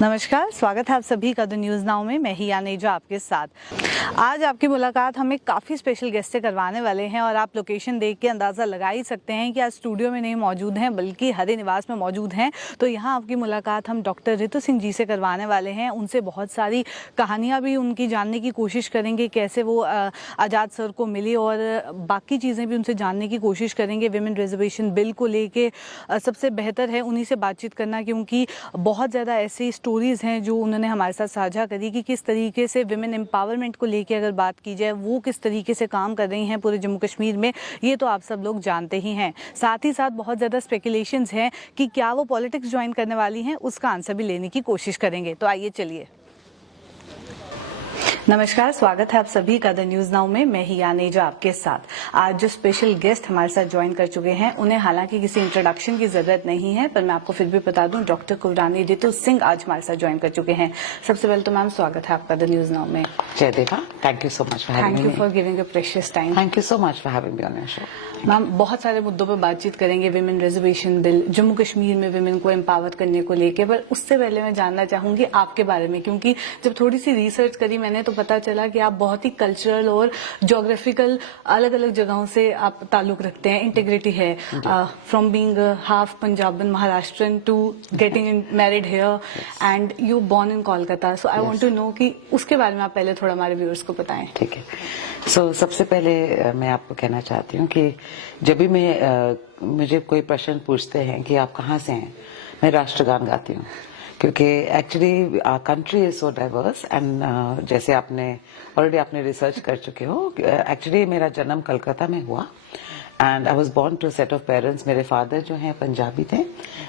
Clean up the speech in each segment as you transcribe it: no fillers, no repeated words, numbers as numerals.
नमस्कार, स्वागत है आप सभी का द न्यूज़ नाउ में। मैं ही आनेजा आपके साथ। आज आपकी मुलाकात हम एक काफ़ी स्पेशल गेस्ट से करवाने वाले हैं और आप लोकेशन देख के अंदाज़ा लगा ही सकते हैं कि आज स्टूडियो में नहीं मौजूद हैं बल्कि हरे निवास में मौजूद हैं। तो यहाँ आपकी मुलाकात हम डॉक्टर रितु सिंह जी से करवाने वाले हैं। उनसे बहुत सारी कहानियाँ भी उनकी जानने की कोशिश करेंगे, कैसे वो आज़ाद सर को मिली और बाकी चीज़ें भी उनसे जानने की कोशिश करेंगे। विमेन रिजर्वेशन बिल को लेके सबसे बेहतर है उन्हीं से बातचीत करना, क्योंकि बहुत ज़्यादा ऐसी स्टोरीज़ हैं जो उन्होंने हमारे साथ साझा करी कि किस तरीके से विमेन एम्पावरमेंट को लेके अगर बात की जाए वो किस तरीके से काम कर रही हैं पूरे जम्मू कश्मीर में, ये तो आप सब लोग जानते ही हैं। साथ ही साथ बहुत ज़्यादा स्पेकुलेशंस हैं कि क्या वो पॉलिटिक्स ज्वाइन करने वाली हैं, उसका आंसर भी लेने की कोशिश करेंगे। तो आइए चलिए। नमस्कार, स्वागत है आप सभी का द न्यूज़ नाउ में। मैं ही आनेजा आपके साथ। आज जो स्पेशल गेस्ट हमारे साथ ज्वाइन कर चुके हैं उन्हें हालांकि किसी इंट्रोडक्शन की जरूरत नहीं है, पर मैं आपको फिर भी बता दूं, डॉक्टर कुरानी रितु सिंह आज हमारे साथ ज्वाइन कर चुके हैं। सबसे पहले तो मैम स्वागत है आपका द न्यूज़ नाउ में। जय देवा, thank you so much for having me. Thank you for giving a precious time. Thank you so much for having me on your show. Ma'am, बहुत सारे मुद्दों पर बातचीत करेंगे, women reservation bill, Jammu Kashmir में विमेन को एम्पावर करने को लेके, पर उससे पहले मैं जानना चाहूंगी आपके बारे में, क्योंकि जब थोड़ी सी रिसर्च करी मैंने तो पता चला कि आप बहुत ही कल्चरल और ज्योग्राफिकल अलग अलग जगहों से आप ताल्लुक रखते हैं, इंटीग्रिटी है, फ्रॉम बीइंग हाफ पंजाबन Maharashtrian to getting married here and you born in Kolkata. So I want to know कि उसके बारे में आप पहले थोड़ा हमारे व्यूअर्स को बताएं। ठीक है। सबसे पहले मैं आपको कहना चाहती हूँ कि जब भी मुझे कोई प्रश्न पूछते हैं कि आप कहाँ से हैं, मैं राष्ट्रगान गाती हूँ, क्योंकि actually our country is so diverse and जैसे आपने रिसर्च कर चुके हो। एक्चुअली मेरा जन्म कलकत्ता में हुआ and I was born to set of parents. मेरे फादर जो हैं पंजाबी थे,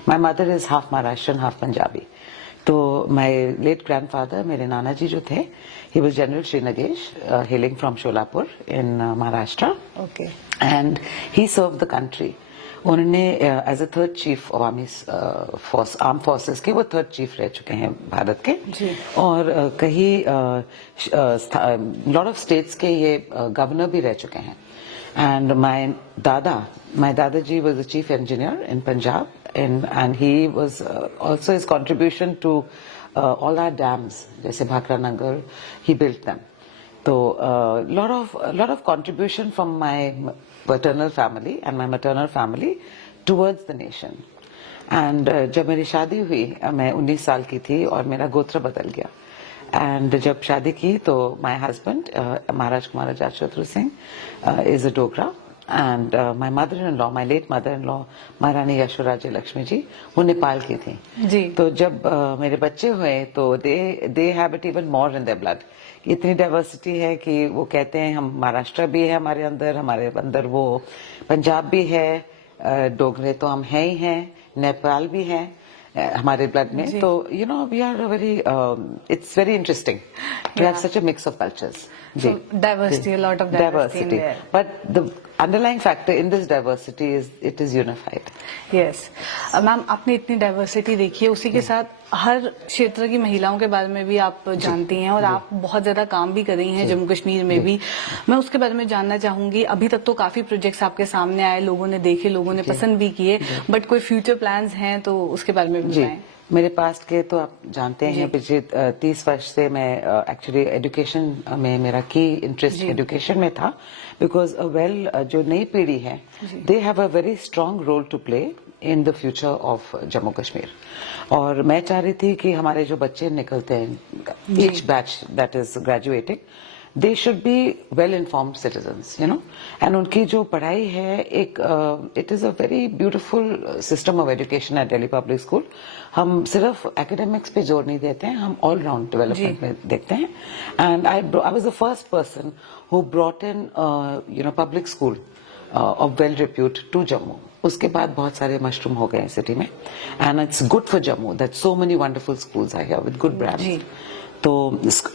my mother is half Maharashtrian half Punjabi. तो माय लेट ग्रैंडफादर, मेरे नाना जी जो थे, he was general Shri Nagesh, hailing from Sholapur in Maharashtra. Okay. And he serve the country. उन्होंने as a third chief of arm forces के वो थर्ड चीफ रह चुके हैं भारत के जी। और कहीं लॉट ऑफ स्टेट्स के ये गवर्नर भी रह चुके हैं। एंड माय दादाजी was the chief engineer in Punjab and he was also his contribution to all our dams, जैसे भाखड़ा नगर, he built them. So lot of contribution from my paternal family and my maternal family towards the nation. And जब मेरी शादी हुई, मैं 19 साल की थी और मेरा गोत्र बदल गया। एंड जब शादी की तो my husband Maharaj Kumar Azad Shatru Singh is a Dogra and my mother in law, my late mother in law Maharani Yashoraje Lakshmi ji, वो नेपाल की थी जी। तो जब मेरे बच्चे हुए तो they have it even more in their blood. इतनी डाइवर्सिटी है कि वो कहते हैं हम महाराष्ट्र भी है हमारे अंदर वो पंजाब भी है, डोगरे तो हम हैं ही हैं, नेपाल भी है हमारे ब्लड में। तो you know we are very it's very interesting to have such a mix of cultures. Diversity, a lot of diversity in there. But the underlying factor in this diversity is it is unified. Yes. Ma'am, आपने इतनी diversity देखी है, उसी के साथ हर क्षेत्र की महिलाओं के बारे में भी आप जानती हैं और आप बहुत ज्यादा काम भी कर रही हैं जम्मू कश्मीर में भी। मैं उसके बारे में जानना चाहूंगी। अभी तक तो काफी प्रोजेक्ट्स आपके सामने आए, लोगों ने देखे, लोगों ने पसंद भी किए, बट कोई फ्यूचर प्लान्स हैं तो उसके बारे में बताएं। मेरे पास्ट के तो आप जानते हैं, पिछले 30 वर्ष से मैं एक्चुअली एजुकेशन में, मेरा की इंटरेस्ट एजुकेशन में था, बिकॉज जो नई पीढ़ी है they have a very strong role to play in the future of Jammu Kashmir. और मैं चाह रही थी कि हमारे जो बच्चे निकलते हैं, each batch that is graduating, they should be well informed citizens, you know, and उनकी जो पढ़ाई है it is a very beautiful system of education at Delhi Public School. हम सिर्फ academics पे जोर नहीं देते हैं, हम all round development में देखते हैं। And I was the first person who brought in you know public school of well repute to Jammu. उसके बाद बहुत सारे मशरूम हो गए सिटी में, and it's good for Jammu that so many wonderful schools are here with good brands. तो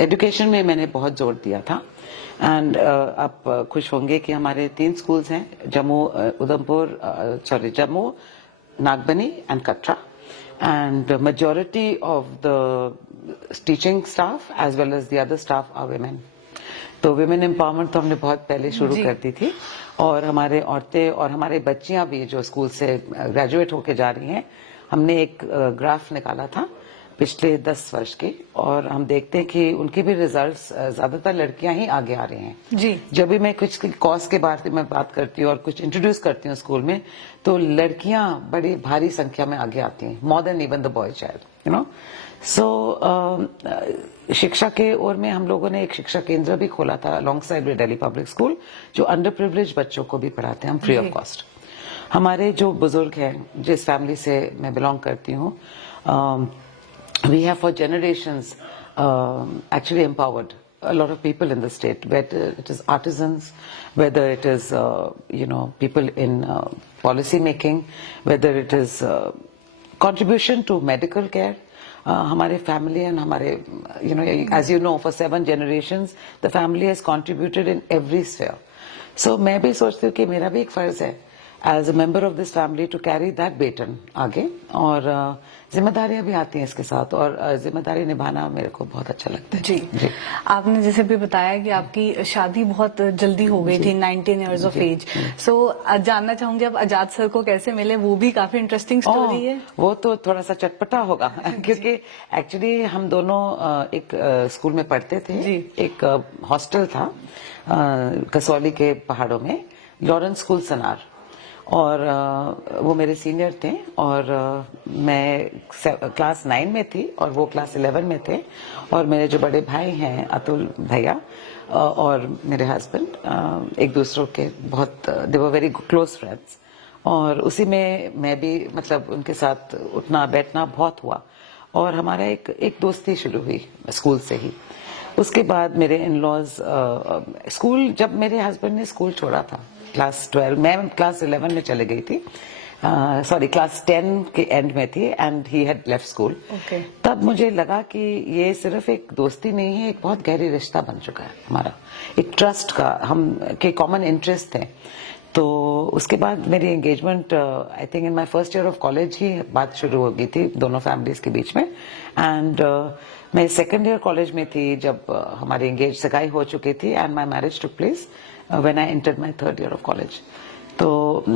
education में मैंने बहुत जोर दिया था। एंड आप खुश होंगे कि हमारे 3 स्कूल्स हैं, Jammu, Nagbani and Katra. and the majority of the teaching staff as well as the other staff are women. तो विमेन एम्पावरमेंट तो हमने बहुत पहले शुरू कर दी थी, और हमारे औरतें और हमारे बच्चियां भी जो स्कूल से ग्रेजुएट होके जा रही हैं, हमने एक ग्राफ निकाला था पिछले 10 वर्ष के, और हम देखते हैं कि उनके भी रिजल्ट्स ज्यादातर लड़कियां ही आगे आ रही हैं जी। जब भी मैं कुछ कॉज के बारे में बात करती हूँ और कुछ इंट्रोड्यूस करती हूँ स्कूल में, तो लड़कियां बड़ी भारी संख्या में आगे आती हैं, more than even the boy child, you know. So शिक्षा के ओर में हम लोगों ने एक शिक्षा केंद्र भी खोला था along side with Delhi public school, जो अंडर प्रिविलेज बच्चों को भी पढ़ाते हैं हम फ्री ऑफ कॉस्ट। हमारे जो बुजुर्ग हैं, जिस फैमिली से मैं बिलोंग करती हूँ, we have for generations actually empowered a lot of people in the state, whether it is artisans, whether it is people in policy making, whether it is contribution to medical care. हमारे family and हमारे as you know, for 7 generations the family has contributed in every sphere. So मैं भी सोचती हूँ कि मेरा भी एक फर्ज है as a member of this family to carry that baton आगे, और जिम्मेदारियां भी आती हैं इसके साथ, और जिम्मेदारी निभाना मेरे को बहुत अच्छा लगता है। जी। आपने जैसे भी बताया कि आपकी शादी बहुत जल्दी हो गई थी, 19 इयर्स ऑफ एज। सो जानना चाहूंगी आप आजाद सर को कैसे मिले, वो भी काफी इंटरेस्टिंग स्टोरी है। वो तो थोड़ा सा चटपटा होगा क्योंकि एक्चुअली हम दोनों एक स्कूल में पढ़ते थे जी। एक हॉस्टल था कसौली के पहाड़ों में, लॉरेंस स्कूल सनार, और वो मेरे सीनियर थे, और मैं क्लास 9 में थी और वो क्लास 11 में थे, और मेरे जो बड़े भाई हैं अतुल भैया और मेरे हस्बैंड एक दूसरों के बहुत दे वर वेरी क्लोज फ्रेंड्स, और उसी में मैं भी मतलब उनके साथ उठना बैठना बहुत हुआ, और हमारा एक दोस्ती शुरू हुई स्कूल से ही। उसके बाद मेरे इन लॉज स्कूल, जब मेरे हस्बैंड ने स्कूल छोड़ा था क्लास 12, मैं क्लास 11 में चले गई थी, सॉरी क्लास 10 के एंड में थी, and he had left school. तब मुझे लगा कि ये सिर्फ एक दोस्ती नहीं है, एक बहुत गहरी रिश्ता बन चुका है हमारा, एक ट्रस्ट का, हम के कॉमन इंटरेस्ट थे। तो उसके बाद मेरी engagement I think in my first year of college ही बात शुरू हो गई थी दोनों फैमिलीज के बीच में, एंड मैं सेकेंड ईयर कॉलेज में थी जब हमारी एंगेज सगाई हो चुकी थी, and my marriage took place when I entered my third year of college. तो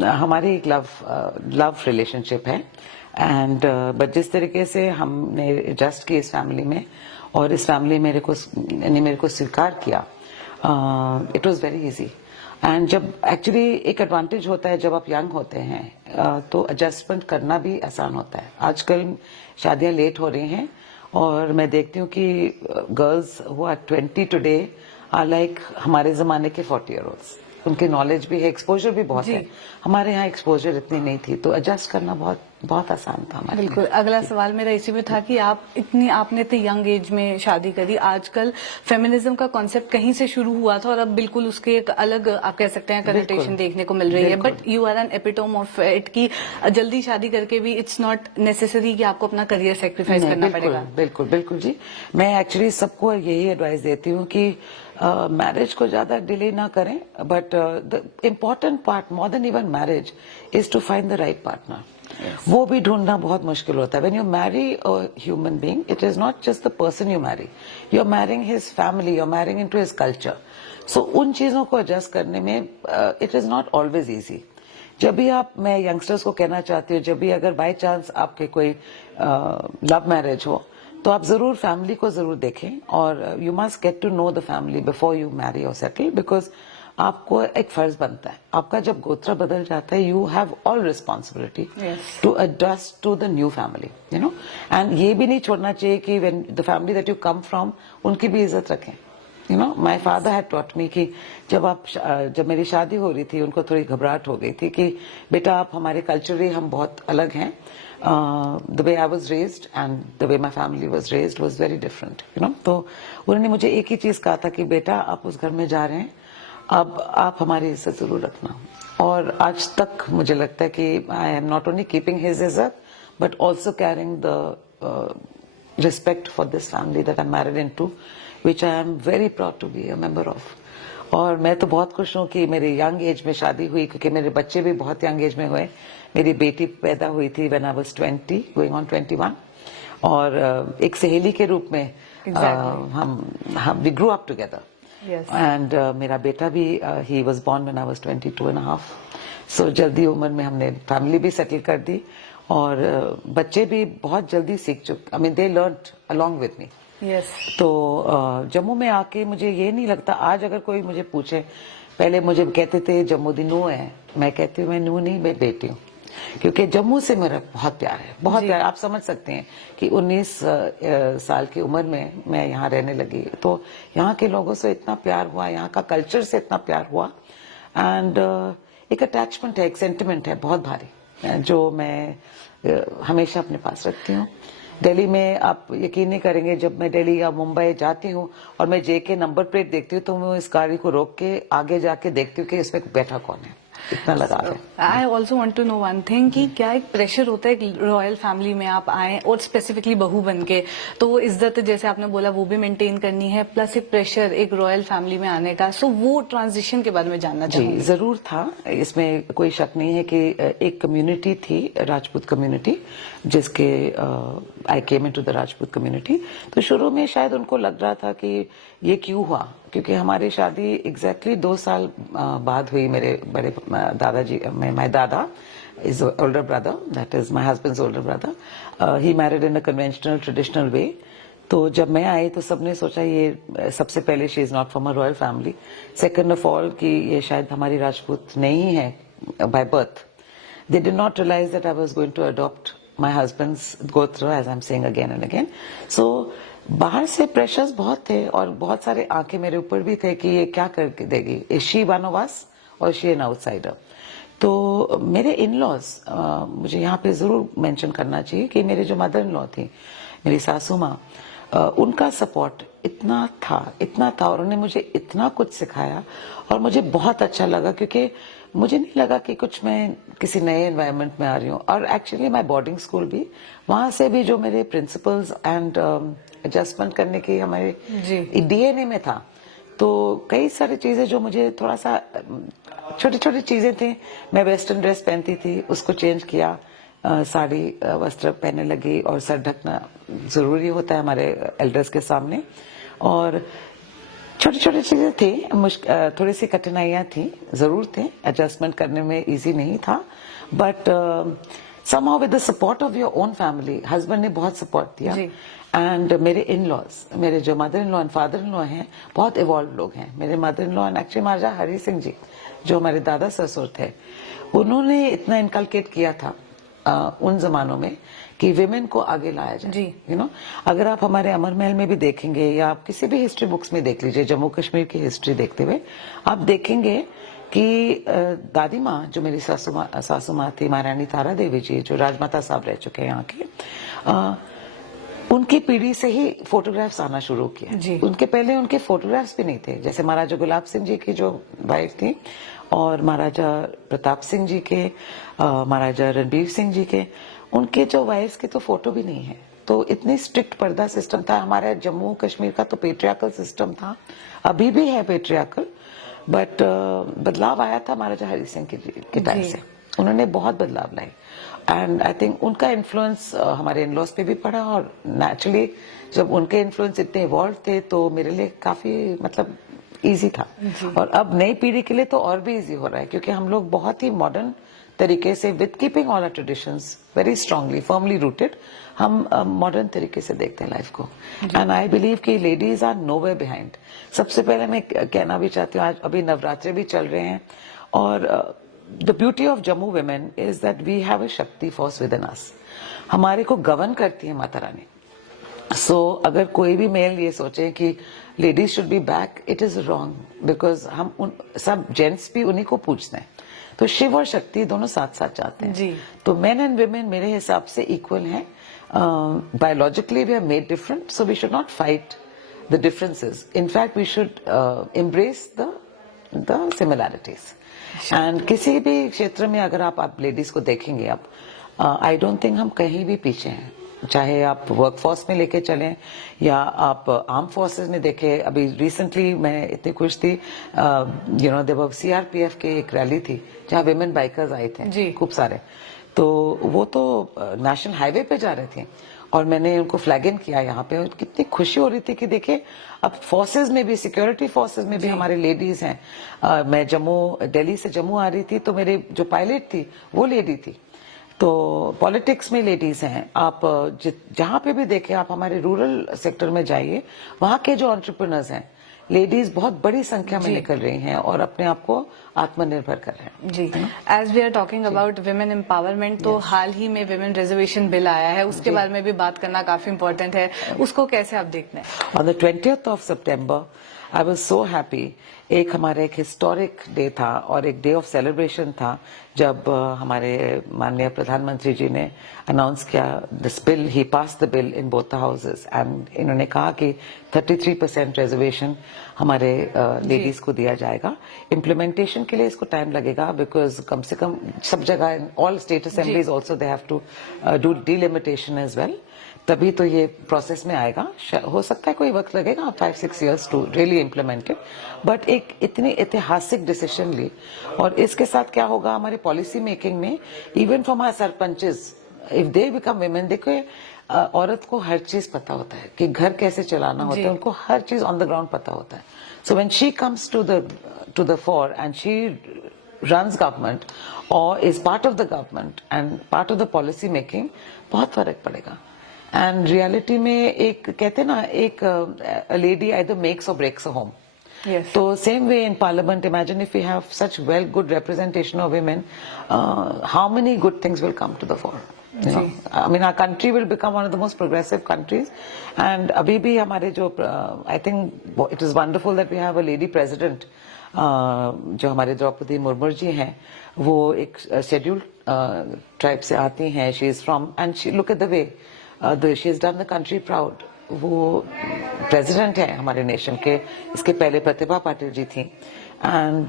हमारी एक लव रिलेशनशिप है, एंड बट जिस तरीके से हमने एडजस्ट की इस फैमिली में, और इस फैमिली मेरे को स्वीकार किया, it was very easy. And जब एक्चुअली एक एडवांटेज होता है जब आप यंग होते हैं, तो एडजस्टमेंट करना भी आसान होता है। आजकल शादियां लेट हो रही हैं, और मैं देखती हूँ कि girls who are 20 today are like हमारे जमाने के 40 ईयर ओल्ड्स। उनकी नॉलेज भी है, एक्सपोजर भी बहुत है, हमारे यहाँ एक्सपोजर इतनी नहीं थी, तो एडजस्ट करना बहुत आसान था हमारे। बिल्कुल। अगला सवाल मेरा इसी में था कि आपने इतनी यंग एज में शादी करी। आजकल फेमिनिज्म का कॉन्सेप्ट कहीं से शुरू हुआ था, और अब बिल्कुल उसके एक अलग आप कह सकते हैं कनोटेशन देखने को मिल रही है, but you are an epitome of it कि जल्दी शादी करके भी इट्स नॉट नेसेसरी कि आपको अपना करियर सेक्रीफाइस करना पड़ेगा। बिल्कुल बिल्कुल जी। मैं एक्चुअली सबको यही एडवाइस देती हूँ कि मैरिज को ज्यादा डिले ना करें, but the important part more than even marriage is to find the right partner. वो भी ढूंढना बहुत मुश्किल होता है। When you marry a human being, it is not just the person you marry, you are marrying his family, you are marrying into his culture. So उन चीजों को एडजस्ट करने में it is not always easy. जब भी मैं youngsters को कहना चाहती हूँ, जब भी अगर बाय चांस आपके कोई लव मैरिज हो, तो आप जरूर फैमिली को जरूर देखें, और you must get to know the family before you marry और सेटल, बिकॉज आपको एक फर्ज बनता है। आपका जब गोत्र बदल जाता है, you have all responsibility to adjust to the new family, you know. And ये भी नहीं छोड़ना चाहिए कि when the family that you come from, उनकी भी इज्जत रखें। You know, my father had taught me कि जब मेरी शादी हो रही थी, उनको थोड़ी घबराहट हो गई थी कि बेटा आप हमारे कल्चरली हम बहुत अलग हैं, the way I was raised and the way my family was raised was very different, you know. तो उन्होंने मुझे एक ही चीज कहा था कि बेटा आप उस घर में जा रहे हैं, अब आप हमारी इज्जत जरूर रखना। और आज तक मुझे लगता है कि I am not only keeping his इज्जत, but also caring the respect for this family that I am married into, which I am very proud to be a member of. और मैं तो बहुत खुश हूँ कि मेरी यंग एज में शादी हुई, क्योंकि मेरे बच्चे भी बहुत यंग एज में हुए, मेरी बेटी पैदा हुई थी when I was 20 going on 21, और एक सहेली के रूप में हम we grow up together. Yes. And मेरा बेटा भी he was born when I was 22 and a half। So जल्दी उम्र में हमने फैमिली भी सेटल कर दी, और बच्चे भी बहुत जल्दी सीख चुके, I mean they learned along with me. Yes. तो जम्मू में आके मुझे ये नहीं लगता, आज अगर कोई मुझे पूछे, पहले मुझे कहते थे जम्मू दी नूह है, मैं कहती हूँ मैं नूह नहीं, मैं बेटी हूँ, क्योंकि जम्मू से मेरा बहुत प्यार है, बहुत प्यार। आप समझ सकते हैं कि 19 साल की उम्र में मैं यहाँ रहने लगी, तो यहाँ के लोगों से इतना प्यार हुआ, यहाँ का कल्चर से इतना प्यार हुआ, एंड एक अटैचमेंट है, एक सेंटिमेंट है बहुत भारी, जो मैं हमेशा अपने पास रखती हूँ। दिल्ली में आप यकीन नहीं करेंगे, जब मैं दिल्ली या मुंबई जाती हूँ और मैं जेके नंबर प्लेट देखती हूँ, तो मैं इस गाड़ी को रोक के आगे जाके देखती हूँ कि इसमें बैठा कौन है, इतना लगाव है। I also want to know one thing कि क्या एक प्रेशर होता है एक रॉयल फैमिली में आप आए और स्पेसिफिकली बहू बन के, तो वो इज्जत जैसे आपने बोला वो भी मेंटेन करनी है, प्लस एक प्रेशर एक रॉयल फैमिली में आने का, सो वो ट्रांजिशन के बारे में जानना चाहूंगी। जी जरूर था, इसमें कोई शक नहीं है कि एक कम्युनिटी थी, राजपूत कम्युनिटी, जिसके I came into the Rajput community. तो शुरू में शायद उनको लग रहा था कि ये क्यों हुआ, क्योंकि हमारी शादी एग्जैक्टली 2 साल बाद हुई। मेरे बड़े दादाजी, माय दादा is older brother, that is my husbands older brother, he married in a conventional traditional way. तो जब मैं आई तो सबने सोचा ये सबसे पहले she is not from a royal family, second of all कि ये शायद हमारी राजपूत नहीं है by birth. They did not realize that I was going to adopt my husband's gotra, as I'm saying again and again. So बाहर से pressures बहुत थे, और बहुत सारे आंखें मेरे ऊपर भी थे कि ये क्या करके देगी, is she one of us और शी एन आउटसाइडर। तो मेरे इन लॉज, मुझे यहाँ पे जरूर मेंशन करना चाहिए कि मेरे जो मदर इन लॉ थी, मेरी सासू माँ, उनका सपोर्ट इतना था, और उन्होंने मुझे इतना कुछ सिखाया, और मुझे बहुत अच्छा लगा, क्योंकि मुझे नहीं लगा कि कुछ मैं किसी नए एनवायरनमेंट में आ रही हूँ। और एक्चुअली माय बोर्डिंग स्कूल भी, वहां से भी जो मेरे प्रिंसिपल्स एंड एडजस्टमेंट करने की हमारे डीएनए में था, तो कई सारी चीजें जो मुझे थोड़ा सा छोटी छोटी चीजें थी। मैं वेस्टर्न ड्रेस पहनती थी, उसको चेंज किया, साड़ी वस्त्र पहनने लगी, और सर ढकना जरूरी होता है हमारे एल्डर्स के सामने। और छोटी छोटी चीजें थी, थोड़ी सी कठिनाइयां थी, जरूर थे, एडजस्टमेंट करने में इजी नहीं था, but somehow with the support of your own family, husband ने बहुत सपोर्ट दिया। एंड मेरे इन लॉज, मेरे जो mother in law and father in law हैं, बहुत इवॉल्व लोग हैं। मेरे mother in law and actually Maharaja Hari Singh ji, जो हमारे दादा ससुर थे, उन्होंने इतना इनकलकेट किया था उन जमानों में कि विमेन को आगे लाया जाए। यू नो, अगर आप हमारे अमर महल में भी देखेंगे, या आप किसी भी हिस्ट्री बुक्स में देख लीजिए, जम्मू कश्मीर की हिस्ट्री देखते हुए आप देखेंगे कि दादी माँ, जो मेरी सासू माँ थी, महारानी तारा देवी जी, जो राजमाता साहब रह चुके हैं यहाँ के, उनकी पीढ़ी से ही फोटोग्राफ्स आना शुरू किए। उनके पहले उनके फोटोग्राफ्स भी नहीं थे। जैसे महाराजा गुलाब सिंह जी की जो वाइफ थी, और महाराजा प्रताप सिंह जी के, महाराजा रणबीर सिंह जी के, उनके जो वाइफ्स के तो फोटो भी नहीं है। तो इतनी स्ट्रिक्ट पर्दा सिस्टम था। हमारे जम्मू कश्मीर का तो पेट्रियार्कल सिस्टम था, अभी भी है पेट्रियार्कल, बट बदलाव आया था महाराजा हरि सिंह के टाइम से। उन्होंने बहुत बदलाव लाए, एंड आई थिंक उनका इन्फ्लुएंस हमारे इन लॉज पे भी पड़ा। और नेचुरली जब उनके इन्फ्लुएंस इतने इवॉल्व थे, तो मेरे लिए काफी मतलब इजी था। और अब नई पीढ़ी के लिए तो और भी इजी हो रहा है, क्योंकि हम लोग बहुत ही मॉडर्न तरीके से, with keeping all our traditions very strongly firmly rooted, हम मॉडर्न तरीके से देखते हैं लाइफ को। एंड आई बिलीव कि लेडीज आर नोवेयर बिहाइंड। सबसे पहले मैं कहना भी चाहती हूँ, आज अभी नवरात्रे भी चल रहे हैं, और the beauty of Jammu women is that we have a shakti force with in अस। हमारे को गवर्न करती है माता रानी। सो अगर कोई भी मेल ये सोचे कि ladies should be back, it is wrong, because हम सब जेंट्स भी उन्हीं को पूछते हैं। तो शिव और शक्ति दोनों साथ साथ जाते हैं। तो मेन एंड वुमेन मेरे हिसाब से इक्वल हैं। Biologically we are made different, so we should not fight the differences. In fact we should embrace the similarities. And किसी भी क्षेत्र में अगर आप लेडीज को देखेंगे, आप आई डोंट थिंक हम कहीं भी पीछे हैं। चाहे आप वर्कफोर्स में लेके चलें, या आप आर्म फोर्सेस में देखें। अभी रिसेंटली मैं इतनी खुश थी, यू नो, देयर सीआरपीएफ के एक रैली थी जहां विमेन बाइकर्स आए थे, खूब सारे। तो वो तो नेशनल हाईवे पे जा रहे थे और मैंने उनको फ्लैग इन किया यहाँ पे, और कितनी खुशी हो रही थी कि देखिए अब फोर्सेस में भी, सिक्योरिटी फोर्सेस में भी हमारे लेडीज हैं। मैं दिल्ली से जम्मू आ रही थी तो मेरे जो पायलट थी वो लेडी थी। तो पॉलिटिक्स में लेडीज हैं। आप जहां पे भी देखें, आप हमारे रूरल सेक्टर में जाइए, वहां के जो एंटरप्रेन्योर्स हैं, लेडीज बहुत बड़ी संख्या में निकल रही हैं और अपने आप को आत्मनिर्भर कर रहे हैं। जी, as we are talking about women empowerment, तो हाल ही में विमेन रिजर्वेशन बिल आया है, उसके बारे में भी बात करना काफी इम्पोर्टेंट है। उसको कैसे आप देखते हैं? On the 20th of September, I was so happy. एक हमारे एक हिस्टोरिक डे था और एक डे ऑफ सेलिब्रेशन था जब हमारे माननीय प्रधानमंत्री जी ने अनाउंस किया this bill, he pass the bill in both the houses, and इन्होंने कहा कि 33% रिजर्वेशन हमारे लेडीज को दिया जाएगा। इम्प्लीमेंटेशन के लिए इसको टाइम लगेगा, बिकॉज कम से कम सब जगह in all state assemblies also they have to do delimitation as well, तभी तो ये प्रोसेस में आएगा। हो सकता है कोई वक्त लगेगा, 5-6 years to really implement it, but एक इतनी ऐतिहासिक डिसीजन ली। और इसके साथ क्या होगा हमारे पॉलिसी मेकिंग में, even for my sarpanches, if they become women, देखो औरत को हर चीज पता होता है कि घर कैसे चलाना होता है, उनको हर चीज ऑन द ग्राउंड पता होता है। So when she comes to the fore and she runs government or is part of the government and part of the policy making, बहुत फर्क पड़ेगा। एंड रियलिटी में एक कहते हैं ना, एक lady either makes or breaks a home. तो same way in parliament, imagine if we have such well good representation of women, how many good things will come to the fore, you know? I mean our country will become one of the most progressive countries, and अभी भी हमारे जो I think it is wonderful that we have a lady president, जो हमारे द्रौपदी मुर्मू जी हैं, वो एक scheduled tribe से आती हैं, she is from, and she look at the way she has done the country proud. वो प्रेसिडेंट है हमारे नेशन के, इसके पहले प्रतिभा पाटिल जी थी। And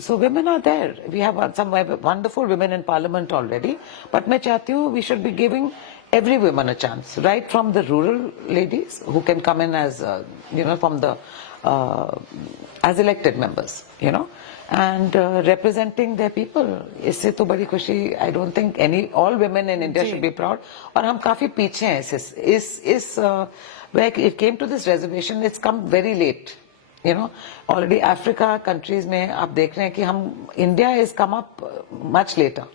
so women are there, we have some wonderful women in parliament already, but मैं चाहती हूँ we should be giving every woman a chance, right from the rural ladies who can come in as you know, from the as elected members, you know, and representing their people. इससे तो बड़ी खुशी, I don't think all women in India should be proud. और हम काफी पीछे हैं इस where it came to this reservation, it's come very late, you know. Already Africa countries में आप देख रहे हैं कि हम, India has come up much later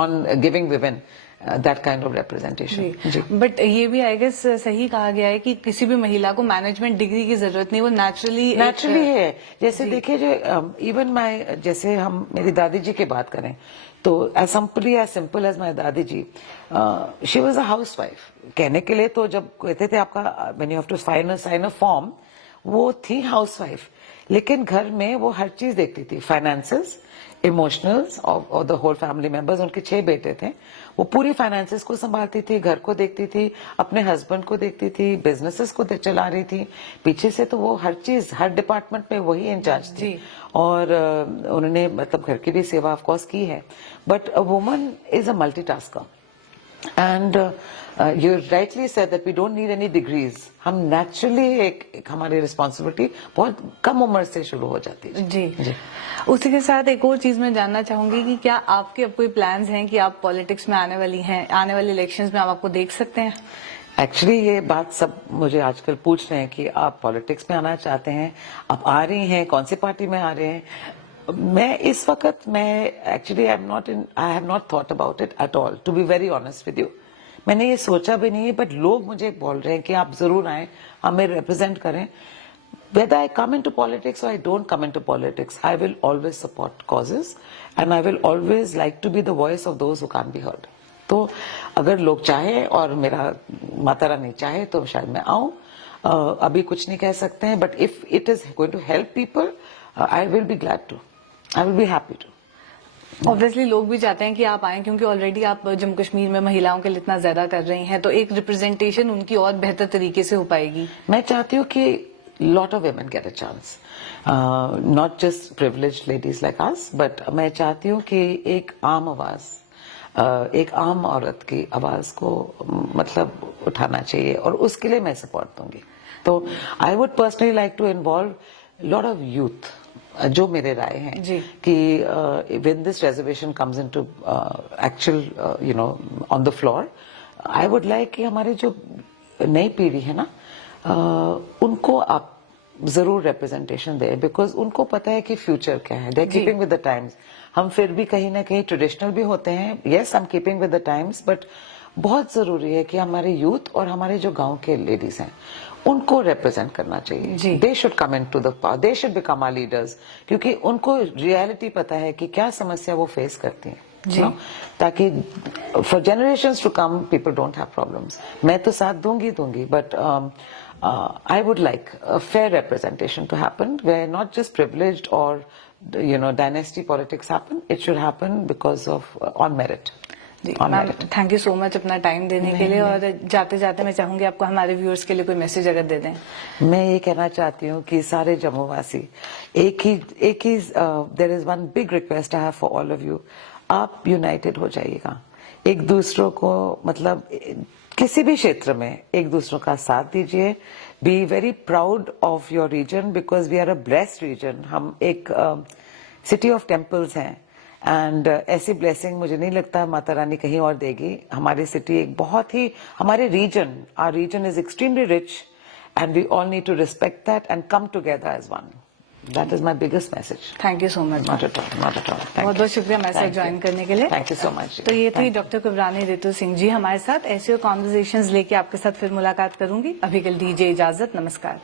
on giving women that kind of representation. But ये भी आई गेस सही कहा गया है कि किसी भी महिला को मैनेजमेंट डिग्री की जरूरत नहीं, वो नेचुरली है। जैसे देखिए जो इवन मैं, जैसे हम मेरी दादी जी की बात करें तो एज सिंपल एज माई दादी जी, she was a housewife. कहने के लिए तो जब कहते थे आपका when you have to sign a form, वो थी हाउस वाइफ, लेकिन घर में वो हर चीज देखती थी, फाइनेंसेस, इमोशनल्स और द होल फैमिली मेंबर्स। उनके 6 बेटे थे, वो पूरी फाइनेंसेस को संभालती थी, घर को देखती थी, अपने हस्बैंड को देखती थी, बिजनेसेस को चला रही थी पीछे से। तो वो हर चीज, हर डिपार्टमेंट में वही इंचार्ज थी। और उन्होंने मतलब घर की भी सेवा ऑफ कोर्स की है, but a woman is a multitasker. And you rightly said that we don't need any degrees. हम नेचुरली एक हमारी रिस्पॉन्सिबिलिटी बहुत कम उम्र से शुरू हो जाती है। जी। उसी के साथ एक और चीज मैं जानना चाहूंगी कि क्या आपके अब कोई प्लान्स हैं कि आप पॉलिटिक्स में आने वाली इलेक्शंस में आप आपको देख सकते हैं? एक्चुअली ये बात सब मुझे आजकल पूछ रहे हैं कि आप पॉलिटिक्स में आना चाहते हैं, आप आ रही हैं, कौन सी पार्टी में आ रहे हैं। मैं इस वक्त actually I have not thought about it at all, to be very honest with you. मैंने ये सोचा भी नहीं है, बट लोग मुझे बोल रहे हैं कि आप जरूर आए, हमें रिप्रेजेंट करें। Whether I come into politics or I don't come into politics, I will always support causes and I will always like to be the voice of those who can't be heard. तो अगर लोग चाहे और मेरा माता रानी चाहे तो शायद मैं आऊं। अभी कुछ नहीं कह सकते हैं, but if it is going to help people, I will be glad to, I will be happy to. Obviously लोग भी चाहते हैं कि आप आएं, क्योंकि ऑलरेडी आप जम्मू कश्मीर में महिलाओं के लिए इतना ज्यादा कर रही हैं, तो एक रिप्रेजेंटेशन उनकी और बेहतर तरीके से हो पाएगी। मैं चाहती हूँ कि lot of women get a chance, not just privileged ladies like us, but मैं चाहती हूँ कि एक आम आवाज, एक आम औरत की आवाज को मतलब उठाना चाहिए, और उसके लिए मैं सपोर्ट दूंगी। तो I would personally like to involve lot of youth जो मेरे राय हैं जी। कि when this reservation comes into actual on the floor, I would like कि हमारे जो नई पीढ़ी है ना उनको आप जरूर रिप्रेजेंटेशन दें, बिकॉज उनको पता है कि फ्यूचर क्या है. They are keeping with the times. हम फिर भी कहीं ना कहीं ट्रेडिशनल भी होते हैं. Yes, I am keeping with the times, but बहुत जरूरी है कि हमारे यूथ और हमारे जो गांव के लेडीज हैं उनको रिप्रेजेंट करना चाहिए. They should come in to the power, they should become our leaders, क्योंकि उनको रियलिटी पता है कि क्या समस्या वो फेस करती हैं. ताकि for generations to come people don't have problems. मैं तो साथ दूंगी, but I would like a fair representation to happen, where not just privileged or dynasty politics happen. It should happen because of on merit. जी ma'am, thank you so much अपना time देने के लिए. और जाते जाते मैं चाहूंगी आपको हमारे व्यूअर्स के लिए कोई मैसेज अगर दे दें. मैं ये कहना चाहती हूँ कि सारे जम्मूवासी एक ही there is one big request I have for all of you. आप यूनाइटेड हो जाइएगा. एक दूसरों को मतलब किसी भी क्षेत्र में एक दूसरों का साथ दीजिए. Be very proud of your region, because we are a blessed region. हम एक सिटी ऑफ टेम्पल्स हैं, एंड ऐसी ब्लेसिंग मुझे नहीं लगता माता रानी कहीं और देगी. हमारी सिटी एक बहुत ही, हमारे region, our region is extremely rich, and we all need to respect that and come together as one. That is my biggest message. Thank you so much. Not at all, not at all. बहुत बहुत शुक्रिया हमारे साथ join करने के लिए. Thank you so much. तो ये थी डॉक्टर कुबरानी रितु सिंह जी हमारे साथ. ऐसे कॉन्वर्सेशंस लेके आपके साथ फिर मुलाकात करूंगी. अभी के लिए दीजिए इजाजत. नमस्कार.